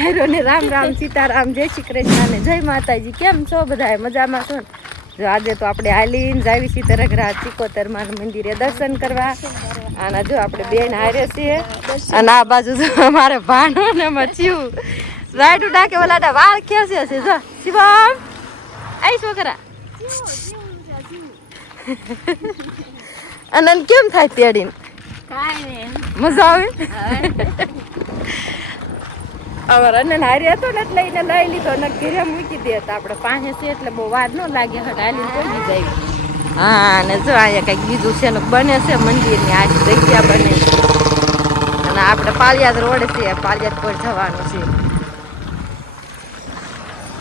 હારો ને રામ રામ સીતારામ જય શ્રી કૃષ્ણ અને જય માતાજી. કેમ છો બધા મજામાં છો ને? જો આજે તો આપણે હાલીને જાવી છીએ તરગરા ચિકોતરમાં મંદિરે દર્શન કરવા. અને જો આપણે બેન હારે છીએ. અને આ બાજુ જો અમારે ભાણો ને મચ્યું રાઈડ ડાકે ઓલા વાળ ખેંચે છે. જો શિવમ આઈ છોકરા અને કેમ થાય તેડીને? મજા આવે? અમાર અનન હારી હતો ને એટલે એને લઈ લીધો ને ઘરે મૂકી દે તો આપણે પાસે છે એટલે બહુ વાર ન લાગે હટ હાલી પહોંચી જાય. હા ને જો અહીંયા કંઈક બીજું છે ને બને છે મંદિરની, આ જગ્યા બને છે. અને આપણે પાલિયાદ રોડ છે પાલિયાદ પર જવાનું છે.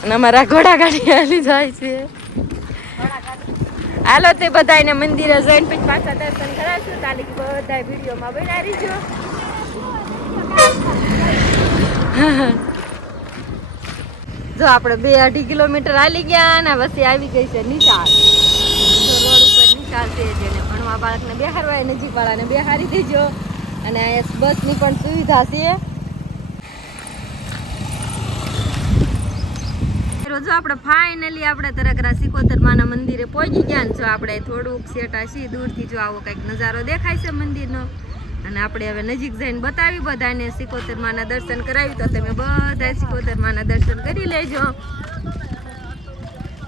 અને અમારા ઘોડા ગાડી હાલી જાય છે. હાલો તે બધાને મંદિરે જઈને પછી પાછા દર્શન કરાવશું. તાલી બધા વિડીયોમાં બનાવી જો જો આપણે બે અઢી કિલોમીટર હાલી ગયા અને પછી આવી ગઈ છે નિશાળ. જો રોડ ઉપર નિશાળ છે જેને ભણવા બાળકને બેહારવા હોય નજીક વાળાને બેહારી દેજો. અને બસની પણ સુવિધા છે. રોજો આપણે ફાઇનલી આપણે તરકરા સિકોતર માના મંદિરે પહોંચી ગયા ને જો આપણે થોડુંક સેટા છીએ દૂરથી જો આવો કંઈક નજારો દેખાય છે મંદિરનો. અને આપણે હવે નજીક જઈને બતાવી બધાને સિકોતેર માના દર્શન કરાવી તો તમે બધા સિકોતર માના દર્શન કરી લેજો.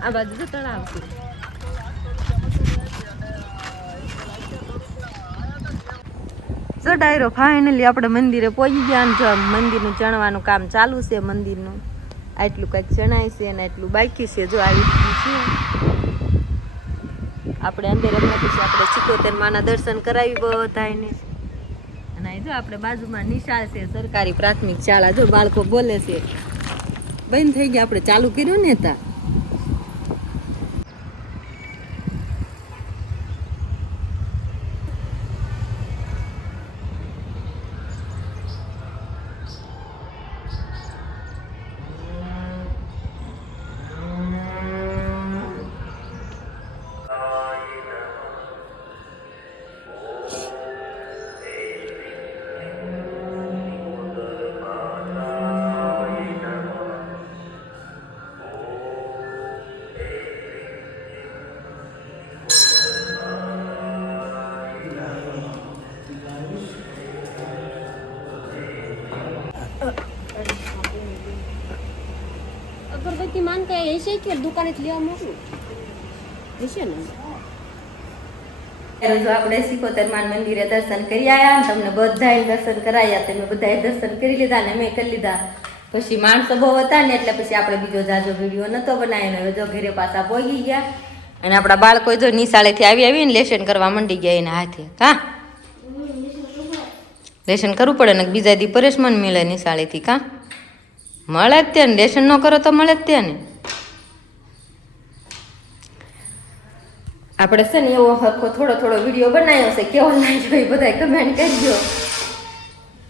આ બાજુ તો તળાવ છે. જો ડાયરો ફાઇનલી આપણે મંદિરે પહોંચી ગયા ને જો મંદિરનું ચણવાનું કામ ચાલુ છે, મંદિરનું. આટલું કંઈક ચણાય છે અને આટલું બાકી છે. જો આવી છે. આપણે અંદર એમના પછી આપણે ચિકોતર માના દર્શન કરાવી બધાને અને જો આપણે બાજુમાં નિશાળ છે, સરકારી પ્રાથમિક શાળા, જો બાળકો બોલે છે. બંધ થઈ ગયા, આપણે ચાલુ કર્યું ને તા અગરબત્તી માન કે હશે કે દુકાને લેવા મોકલું હશે ને. જો આપણે સિકોતર માન મંદિરે દર્શન કરી આવ્યા તમને બધાએ દર્શન કરાયા તમે બધાએ દર્શન કરી લીધા ને મેં કરી લીધા. પછી માણસો બહુ હતા ને એટલે પછી આપણે બીજો જાજો વીડિયો નહોતો બનાવ્યો હવે જો ઘરે પાછા પહોંચી ગયા. અને આપણા બાળકો જો નિશાળેથી આવી આવીને લેશન કરવા માંડી ગયા એના હાથે. હા? લેશન કરવું પડે ને બીજા દી પરેશમાન મળે નિશાળેથી, કા? મળે જ ત્યાં ડેશન ન કરો તો મળે જ ત્યાં ને આપણે છે ને એવો હરખો થોડો થોડો વીડિયો બનાવ્યો છે. કેવો લાગ્યો એ બધા કમેન્ટ કરજો.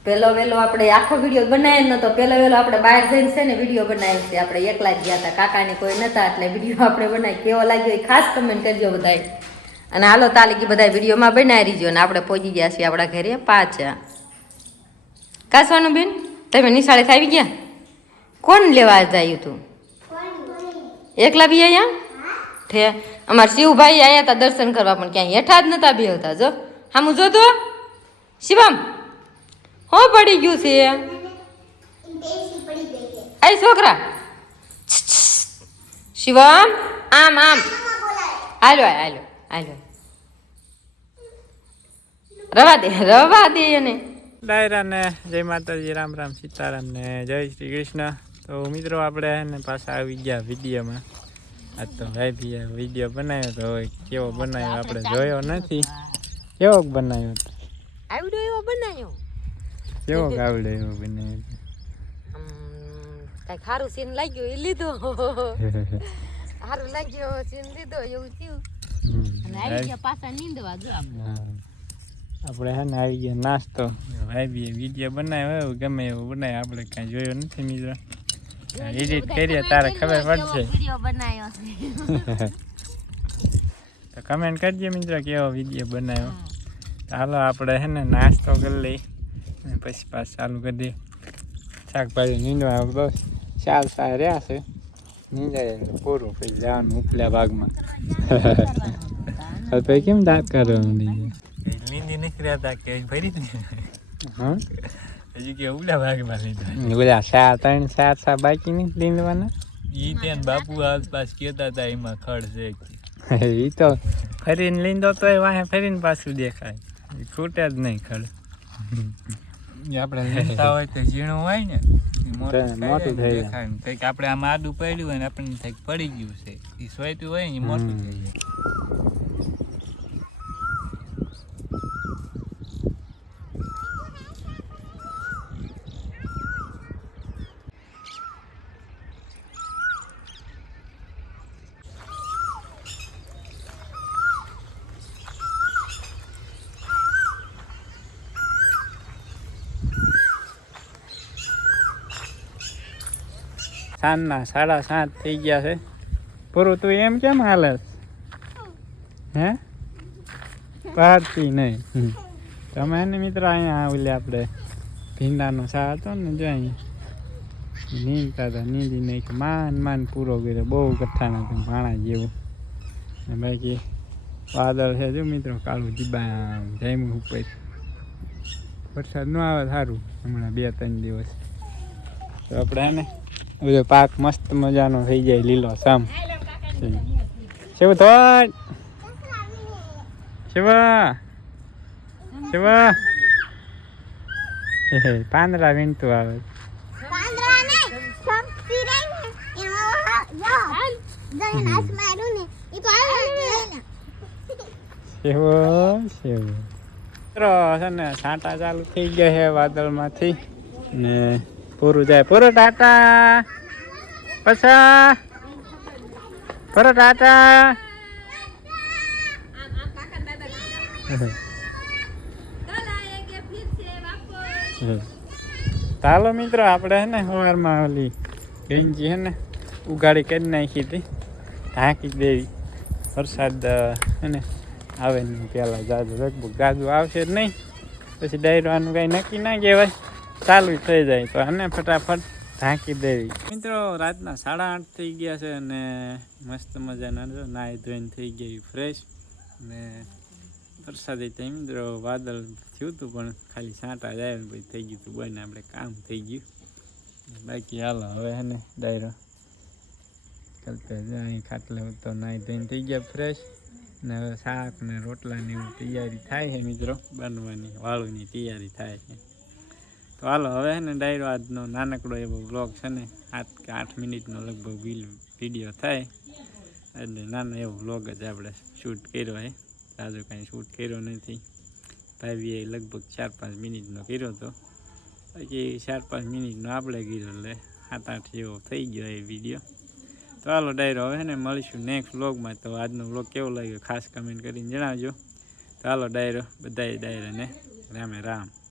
પેલો વેલો આપણે આખો વીડિયો બનાવ્યો નતો પેલો વેલો આપણે બહાર જઈને છે ને વીડિયો બનાવ્યો છે. આપણે એકલા જ ગયા હતા. કાકાને કોઈ નતા, એટલે વીડિયો આપણે બનાવી કેવો લાગ્યો એ ખાસ કમેન્ટ કરજો બધાય. અને હાલો તાલીકી બધા વિડીયોમાં બનાવી રહીજો અને આપણે પહોંચી ગયા છીએ આપણા ઘરે પાછા. કાસવાનું બેન, તમે નિશાળે આવી ગયા? કોણ લેવા જાયું તું? એકલા બી અહીંયા ઠે, અમાર શિવભાઈ આવ્યા હતા દર્શન કરવા, પણ ક્યાંય હેઠા જ નતા બેહતા જો. હા હું તો. શિવમ, હો પડી ગયું છે. આય છોકરા. શિવમ, આમ આમ. હાલો હાલો હાલો રવા દે રવા દે એને. ડાયરા ને જય માતાજી, રામ રામ સીતારામ ને જય શ્રી કૃષ્ણ. તો મિત્રો આપણે ને પાછા આવી ગયા વિડીયોમાં. આ તો ભાઈ ભાઈ વીડિયો બનાવ્યો તો કેવો બનાવ્યો આપણે જોયો નથી. કેવો બનાવ્યો? આવડો એવો બનાવ્યો? કેવો આવડે એવો બનાવ્યો? કઈ સારું સીન લાગ્યું એ લીધો. સારું લાગ્યો સીન લીધો એવું થયું. અને આવી ગયા પાછા નીંદવા જો આપણે. હા. ને આવી ગયા નાસ્તો. ભાઈ બી વીડિયો બનાવ્યો એવું ગમે એવું બનાવ્યો. આપણે કાંઈ જોયો નથી મિત્રો. એડિટ કરીએ તારે ખબર પડશે. વીડિયો બનાવ્યો છે. તો કમેન્ટ કરજો મિત્રો કેવો વીડિયો બનાવ્યો. ચાલો આપણે હે ને નાસ્તો કરી લઈ અને પછી પાછું ચાલુ કરી દઈએ. શાકભાજી નીંદવા બસ ચાર સા રહ્યા છે. નીંદાય પૂરું પછી જવાનું ઉપલા ભાગમાં. હવે પછી કેમ દાંત માંડી લીંદી નીકળ્યા હતા કે ભરી હા? હજી કે ઉલા ભાગમાં લીધા ઓલા સા ત્રણ ચાર સા બાકી નહીં લીંદવાના ઈ ત્યાં બાપુ આસપાસ કહેતા હતા એમાં ખડ છે. તો ફરીને લીંદો તો એ વાહે ફરીને પાછું દેખાય. ખૂટે જ નહીં ખડ. આપણે લીંદતા હોય તો ઝીણું હોય ને મોટું થઈ દેખાય કંઈક આપણે આમ આડું પડ્યું હોય ને આપણને થાય પડી ગયું છે. એ સોયતું હોય ને મોટું થઈ જાય. સાંજના સાડા સાત થઈ ગયા છે. પૂરું તું એમ કેમ હાલે? હે? પાડતી નહીં. તમે એને મિત્ર અહીંયા ઓલે આપણે ભીંડાનો સા હતો ને જો અહીંયા નીંદતા હતા, નીંદી નહીં માન માન પૂરો કર્યો. બહુ કઠ્ઠાના હતું ભાણા જેવું. ને બાકી વાદળ છે જો મિત્રો, કાળું જીબા જામ્યું ઉપર. વરસાદ ન આવે સારું, હમણાં બે ત્રણ દિવસ. તો આપણે હે ને બધો પાક મસ્ત મજાનો થઈ જાય લીલો સામ. શિવ થોડ શિવ? શિવ? પાંદડા વીણતું આવે. શિવો, શિવ. છે ને છાંટા ચાલુ થઈ ગયા છે વાદળમાંથી. ને પૂરું જાય પૂરું ટાટા પછા પૂરું ટાટા ચાલો મિત્રો આપણે હે ને સવારમાં ઓલી ગંજી હે ને ઉગાડી કરી નાખી હતી ઢાંકી દેવી વરસાદ અ, હે ને આવે ને પેલા જાજુ લગભગ જાજુ આવશે જ નહીં પછી ડાયરાનું કાંઈ નક્કી ના કહેવાય ચાલુ થઈ જાય તો આને ફટાફટ ઢાંકી દેવી. મિત્રો, રાતના સાડા આઠ થઈ ગયા છે અને મસ્ત મજાના જો, નાહી ધોઈને થઈ ગઈ ફ્રેશ ને વરસાદી થઈ મિત્રો, વાદળ થયું હતું પણ ખાલી છાંટા જાય પછી થઈ ગયું હતું બને આપણે કામ થઈ ગયું. બાકી હાલો, હવે હે ને ડાયરો જાય અહીં ખાટલે તો નાહી ધોઈને થઈ ગયા ફ્રેશ ને હવે શાક ને રોટલાની તૈયારી થાય છે, મિત્રો. બનવાની વાળુની તૈયારી થાય છે. તો હાલો, હવે ને ડાયરો આજનો નાનકડો એવો બ્લોગ છે ને આઠ કે આઠ મિનિટનો લગભગ વીડિયો થાય. એટલે નાનો એવો બ્લોગ જ આપણે શૂટ કર્યો છે તાજો કાંઈ શૂટ કર્યો નથી. ભાવીએ લગભગ ચાર પાંચ મિનિટનો કર્યો હતો. પછી ચાર પાંચ મિનિટનો આપણે કર્યો એટલે સાત આઠ જેવો થઈ ગયો એ વીડિયો તો હાલો ડાયરો, હવે ને મળીશું નેક્સ્ટ વ્લોગમાં તો આજનો વ્લોગ કેવો લાગ્યો ખાસ કમેન્ટ કરીને જણાવજો. તો હાલો ડાયરો, બધાય ડાયરાને રામે રામ.